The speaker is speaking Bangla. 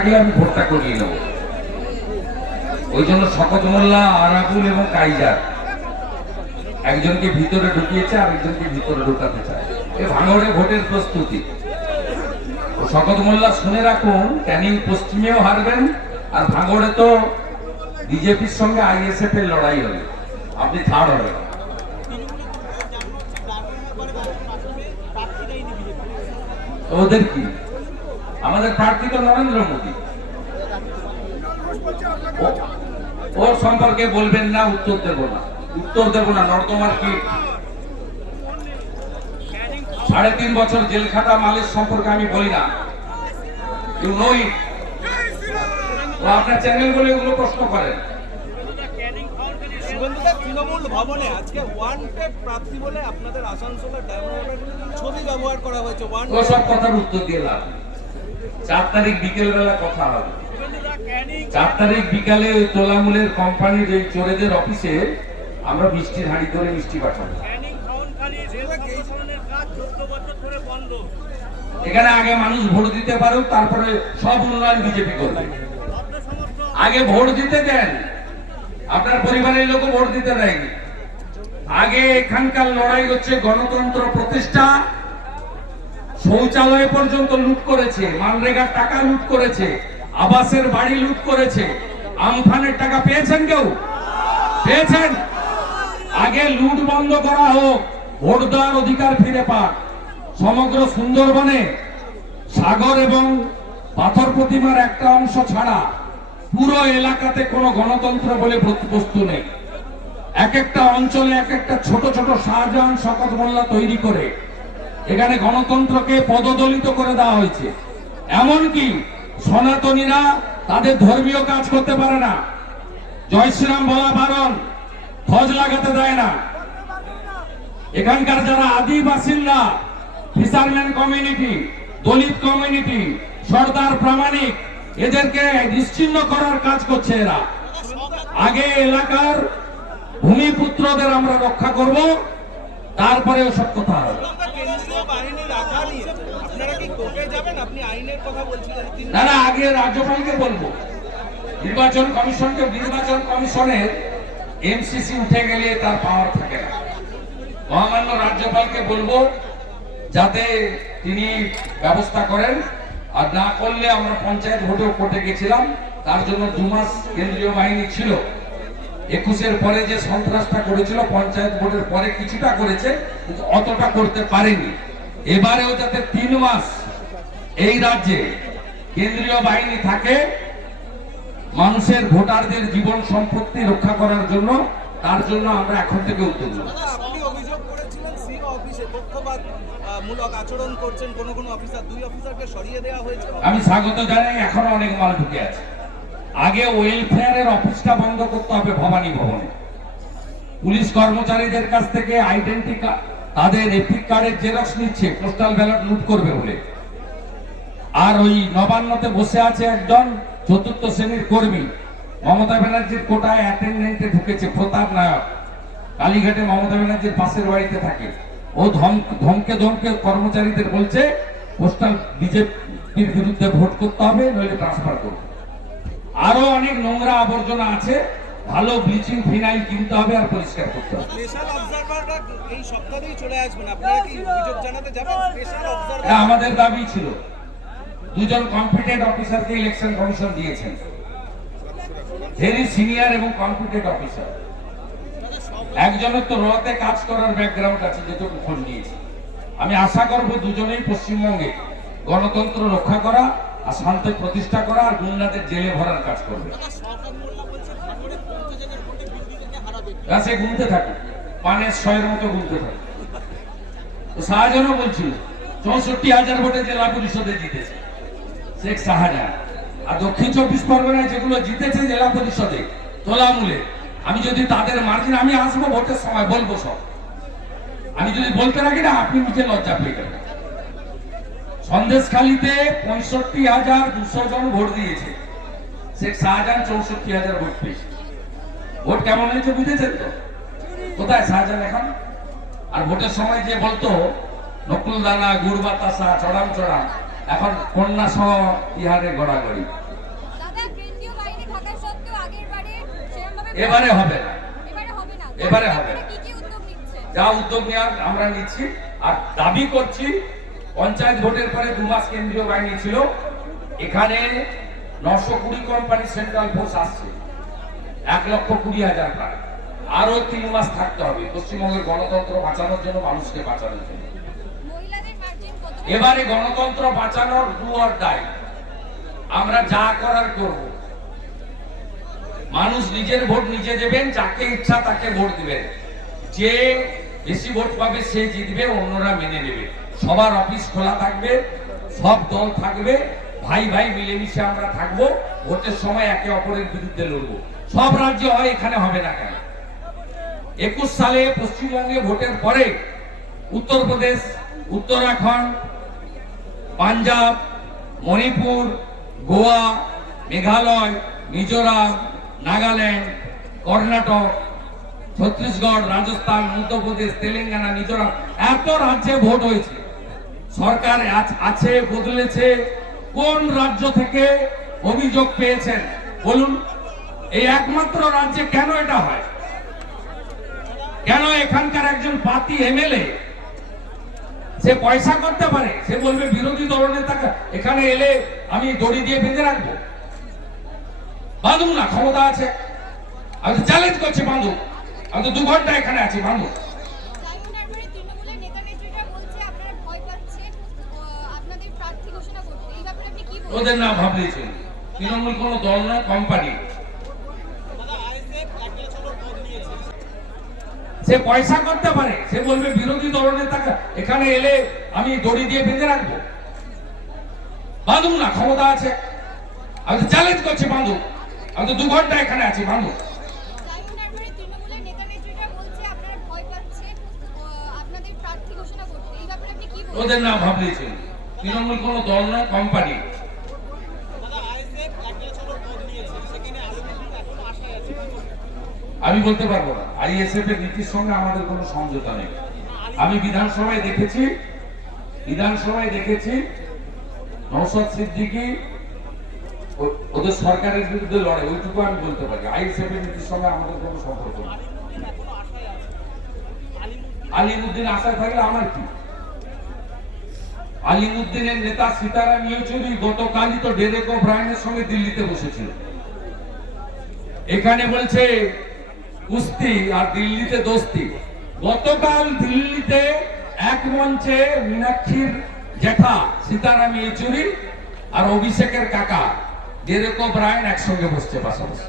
থাকলে আমি ভোটটা করিয়ে নেব। ওই জন্য শকত মোল্লা আরাবুল এবং কাইজার একজনকে ভিতরে ঢুকিয়েছে আর একজনকে ভিতরে ঢুকাতে চায়। এ ভাঙড়ে ভোটের প্রস্তুতি। শকত মোল্লা শুনে রাখুন ক্যানিং পশ্চিমেও হারবেন, আর ভাঙড়ে তো বিজেপির সঙ্গে আইএসএফ এর লড়াই হবে। আপনি থার্ড হবেন। ওদের কি? আমাদের প্রার্থী তো নরেন্দ্র মোদী ও- ওর সম্পর্কে বলবেন না উত্তর দেব না। উত্তর দেব না নর্দমার কি? সাড়ে তিন বছর জেল খাটা মালের সম্পর্কে আমি বলি না। ইউ নো ইট ও আপনার চ্যানেল বলে এগুলো প্রশ্ন করেন। তৃণমূল ভবনে আজকে প্রার্থী বলে আপনাদের আসানসোলের ছবি ব্যবহার করা হয়েছে ওয়ান সব কথার উত্তর দিয়ে লাভ। চার তারিখ বিকেল বেলা কথা হবে। চার তারিখ বিকালে তোলামূলের কোম্পানির ওই চোরেদের অফিসে আমরা মিষ্টির হাঁড়ি করে মিষ্টি পাঠাবো। এখানে আগে মানুষ ভোট দিতে পারুক, তারপরে সব উন্নয়ন বিজেপি করবে। আগে ভোট দিতে দেন। আপনার পরিবারের লোক ভোট দিতে দেয়নি। আগে এখানকার লড়াই হচ্ছে গণতন্ত্র প্রতিষ্ঠা। শৌচালয় পর্যন্ত লুট করেছে, মানরেগার টাকা লুট করেছে। আবাসের বাড়ি লুট করেছে। আমফানের টাকা পেয়েছেন কেউ? পেয়েছেন? আগে লুট বন্ধ করা হোক ভোট দেওয়ার অধিকার ফিরে পাক। সমগ্র সুন্দরবনে সাগর এবং পাথর প্রতিমার একটা অংশ ছাড়া পুরো এলাকাতে কোনো গণতন্ত্র বলে বস্তু নেই। এক একটা অঞ্চলে এক একটা ছোট ছোট শাহজাহান শকত মোল্লা তৈরি করে এখানে গণতন্ত্রকে পদদলিত করে দেওয়া হয়েছে। এমনকি সনাতনীরা তাদের ধর্মীয় কাজ করতে পারে না। জয় শ্রীরাম বলা বারণ ধ্বজ লাগাতে দেয় না। এখানকার যারা আদি বাসিন্দা fisherman community Dalit community Sardar Pramanik, এদেরকে নিশ্চিন্ন করার কাজ করছে এরা। আগে এলাকার ভূমিপুত্রদের আমরা রক্ষা করব তারপরে ওসব কথা হবে। না না, আগে রাজ্যপালকে বলব। নির্বাচন নির্বাচন কমিশনের এমসিসি উঠে গেলে তার পাওয়ার থাকে না। মহামান্য রাজ্যপালকে বলব, যাতে তিনি ব্যবস্থা করেন। আর না করলে আমরা পঞ্চায়েত ভোটেও কোর্টে গেছিলাম, তার জন্য দু মাস কেন্দ্রীয় বাহিনী ছিল। একুশের পরে যে সন্ত্রাসটা করেছিল, পঞ্চায়েত ভোটের পরে কিছুটা করেছে অতটা করতে পারেনি। এবারেও যাতে তিন মাস এই রাজ্যে কেন্দ্রীয় বাহিনী থাকে মানুষের ভোটারদের জীবন সম্পত্তি রক্ষা করার জন্য তার জন্য আমরা এখন থেকে উদ্যোগ। আমি স্বাগত জানাই এখনও অনেক মাল ঢুকে আছে। আগে ওয়েলফেয়ারের অফিসটা বন্ধ করতে হবে ভবানী ভবনে। পুলিশ কর্মচারীদের কাছ থেকে আইডেন্টি কার্ড তাদের এপিক কার্ডের জেরক্স নিচ্ছে পোস্টাল ব্যালট লুট করবে বলে। আর ওই নবান্নতে বসে আছে একজন চতুর্থ শ্রেণির কর্মী। মমতা ব্যানার্জির কোটায় অ্যাটেন্ডেন্টে ঢুকেছে প্রতাপ নায়ক। কালীঘাটে মমতা ব্যানার্জির পাশের বাড়িতে থাকে। ও ধম ধমকে ধমকে কর্মচারীদের বলছে পোস্টাল বিজেপির বিরুদ্ধে ভোট করতে হবে নইলে ট্রান্সফার করবে। আরও অনেক নোংরা আবর্জনা আছে। ভালো ব্লিচিং ফিনাইল কিনতে হবে আর পরিষ্কার করতে হবে। স্পেশাল অবজারভাররা এই সপ্তাহেই চলে আসবেন। আপনারা কি অভিযোগ জানাতে যাবেন? স্পেশাল অবজারভার আমাদের দাবি ছিল। দুজন কম্পিটেন্ট অফিসারকে ইলেকশন কমিশন দিয়েছেন। ভেরি সিনিয়র এবং কম্পিটেন্ট অফিসার একজনের তো রতে কাজ করার ব্যাকগ্রাউন্ড আছে যেটুকু খোঁজ নিয়েছি আমি আশা করব দুজনেই পশ্চিমবঙ্গে গণতন্ত্র রক্ষা করা আর শান্তি প্রতিষ্ঠা করা আর গুন্ডাদের জেলে ভরার কাজ করবে। গাছে গুনতে থাকে পানের শয়ের মতো গুনতে থাকে। শাহজাহানও বলছিল, চৌষট্টি হাজার ভোটে জেলা পরিষদে জিতেছে। শেখ শাহজাহান আর দক্ষিণ চব্বিশ পরগনায় যেগুলো জিতেছে জেলা পরিষদে, তোলামূলে, আমি যদি তাদের মার্জিন, আমি আসব ভোটের সময়, বলব সব। আমি যদি বলতে রাখি না, আপনি নিজে লজ্জা পেয়ে যাবেন। সন্দেশখালীতে পঁয়ষট্টি হাজার দুশো জন ভোট দিয়েছে। শেখ শাহজাহান চৌষট্টি হাজার ভোট পেয়েছে। ভোট কেমন হয়েছে বুঝেছেন তো? কোথায় শাহজাহান এখন? আর ভোটের সময় যে বলতো, নকুল দানা, গুড় বাতাসা, চড়াম চড়াম। এখন কন্যা সহ ইহারে গড়াগড়ি। এবারে হবে না। এবারে হবে যা উদ্যোগ নেওয়ার আমরা নিচ্ছি। আর দাবি করছি পঞ্চায়েত ভোটের পরে দু মাস কেন্দ্রীয় বাহিনী ছিল। এখানে নশো কুড়ি কোম্পানি সেন্ট্রাল ফোর্স আসছে। এক লক্ষ কুড়ি হাজার প্রায় আরও তিন মাস থাকতে হবে। পশ্চিমবঙ্গের গণতন্ত্র বাঁচানোর জন্য মানুষকে বাঁচানোর জন্য। এবারে গণতন্ত্র বাঁচানোর অর ডাই আমরা যা করার করব। মানুষ নিজের ভোট নিজে দেবেন, যাকে ইচ্ছা তাকে ভোট দিবেন। যে বেশি ভোট পাবে সে জিতবে, অন্যরা মেনে নেবে। সবার অফিস খোলা থাকবে, সব দল থাকবে, ভাই ভাই মিলেমিশে আমরা থাকব, ভোটের সময় একে অপরের বিরুদ্ধে লড়বো। সব রাজ্য হয়, এখানে হবে না কেন? একুশ সালে পশ্চিমবঙ্গে ভোটের পরে উত্তরপ্রদেশ উত্তরাখণ্ড, পাঞ্জাব, মণিপুর, গোয়া, মেঘালয়, মিজোরাম, নাগাল্যান্ড, কর্ণাটক, ছত্তিশগড়, রাজস্থান, মধ্যপ্রদেশ, তেলেঙ্গানা, মিজোরাম এত রাজ্যে ভোট হয়েছে। সরকার আছে, বদলেছে, কোন রাজ্য থেকে অভিযোগ পেয়েছেন? বলুন, এই একমাত্র রাজ্যে কেন এটা হয়? কেন এখানকার একজন পাতি এমএলএ সে পয়সা করতে পারে, সে বলবে বিরোধী দলনেতাকে এখানে এলে আমি দড়ি দিয়ে বেঁধে রাখব। বাঁধুন না, ক্ষমতা আছে। আমি তো চ্যালেঞ্জ করছি বাঁধুক। আমি তো দু ঘণ্টা এখানে আছি বলবেন ওদের না চলবে তৃণমূল কোনো দল নয় কোম্পানি সে পয়সা করতে পারে সে বলবে বিরোধী দলনেতাকে এখানে এলে আমি দড়ি দিয়ে বেঁধে রাখব। বাঁধুন না ক্ষমতা আছে। আমি তো চ্যালেঞ্জ করছি বাঁধুক আমি তো দু ঘণ্টা এখানে আছি বলবেন? ওদের না চলবে। তৃণমূল কোনো দল নয় কোম্পানি আমি বলতে পারব না। আইএসএফ এর নীতির সঙ্গে আমাদের কোনো সমঝোতা নেই। আমি বিধানসভায় দেখেছি বিধানসভায় দেখেছি নৌসদ সিদ্দিকি ওদের সরকারের বিরুদ্ধে লড়ে ওইটুকু আমি বলতে পারি। আইএসএফ এর নীতির সঙ্গে আমাদের কোনো সম্পর্ক নেই। আলিমুদ্দিন আশায় থাকলে আমার কি? আলিমুদ্দিনের নেতা সীতারাম ইয়েচুরি গতকালই তো ডেরেক ও ব্রায়নের সঙ্গে দিল্লিতে বসেছিল। এখানে বলছে কুস্তি আর দিল্লিতে দোস্তি। গতকাল দিল্লিতে এক মঞ্চে মীনাক্ষীর জেঠা সীতারাম ইয়েচুরি আর অভিষেকের কাকা যেরকম রায়ন একসঙ্গে বসছে পাশাপাশি।